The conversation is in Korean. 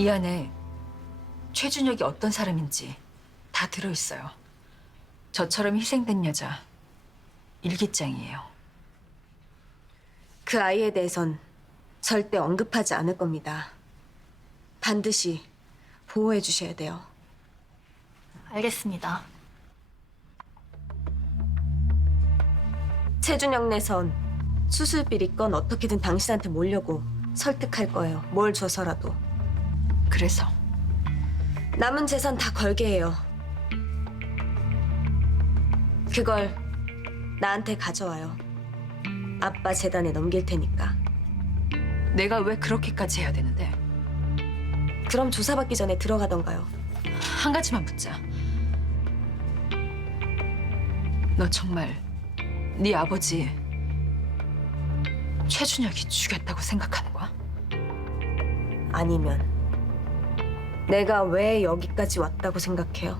이 안에 최준혁이 어떤 사람인지 다 들어있어요. 저처럼 희생된 여자 일기장이에요. 그 아이에 대해선 절대 언급하지 않을 겁니다. 반드시 보호해 주셔야 돼요. 알겠습니다. 최준영 내선 수술 비리 건 어떻게든 당신한테 몰려고 설득할 거예요. 뭘 줘서라도. 그래서 남은 재산 다 걸게 해요. 그걸 나한테 가져와요. 아빠 재단에 넘길 테니까. 내가 왜 그렇게까지 해야 되는데 그럼 조사받기 전에 들어가던가요. 한 가지만 묻자. 너 정말 네 아버지 최준혁이 죽였다고 생각하는 거야? 아니면 내가 왜 여기까지 왔다고 생각해요?